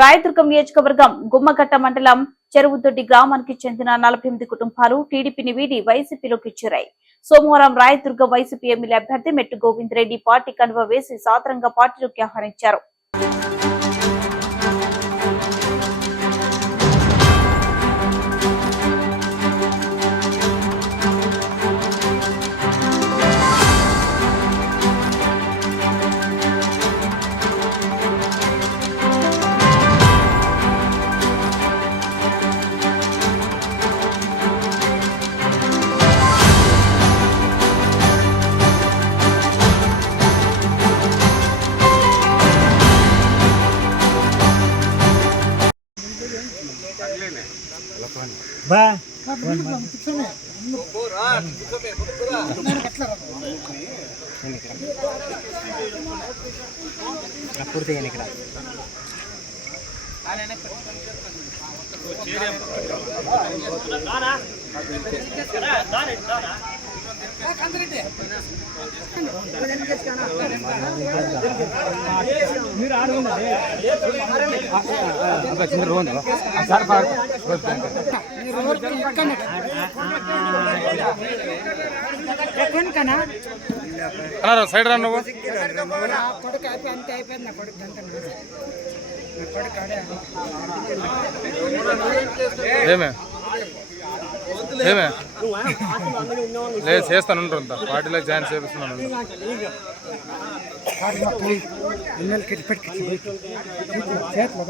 రాయదుర్గం నియోజకవర్గం గుమ్మఘట్ట మండలం చెరువుదొడ్డి గ్రామానికి చెందిన నలభై ఎనిమిది కుటుంబాలు టీడీపీని వీడి వైసీపీలోకి చేరాయి. సోమవారం రాయదుర్గం వైసీపీ ఎమ్మెల్యే అభ్యర్థి మెట్టు గోవింద్ రెడ్డి పార్టీ కనువ వేసి సాదరంగా పార్టీలోకి ఆహ్వానించారు. బా. పూర్తి ఇక్కడ అన్నారు సైడ్ రా నువ్వు. కొడుకు అయిపోయి అంతే అయిపోయింది నా కొడుకు నా కొడుకు ఏమే? ఏమే? లేదు చేస్తాను ఉంటా పార్టీలో జాయిన్ చేపిస్తున్నాను కిట్టి పెట్టి చేతిలో